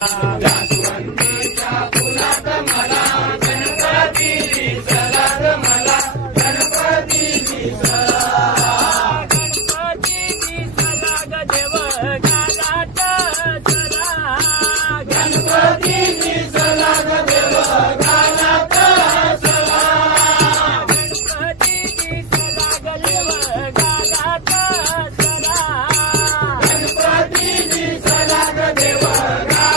जास्वंदीच्या फुलात मला गणपती दिसला ग मला गणपती दिसला ग देव गालात चला गणपती दिसला ग देव गालात चला गणपती दिसला ग देव गालात चला गणपती दिसला ग देव गणपती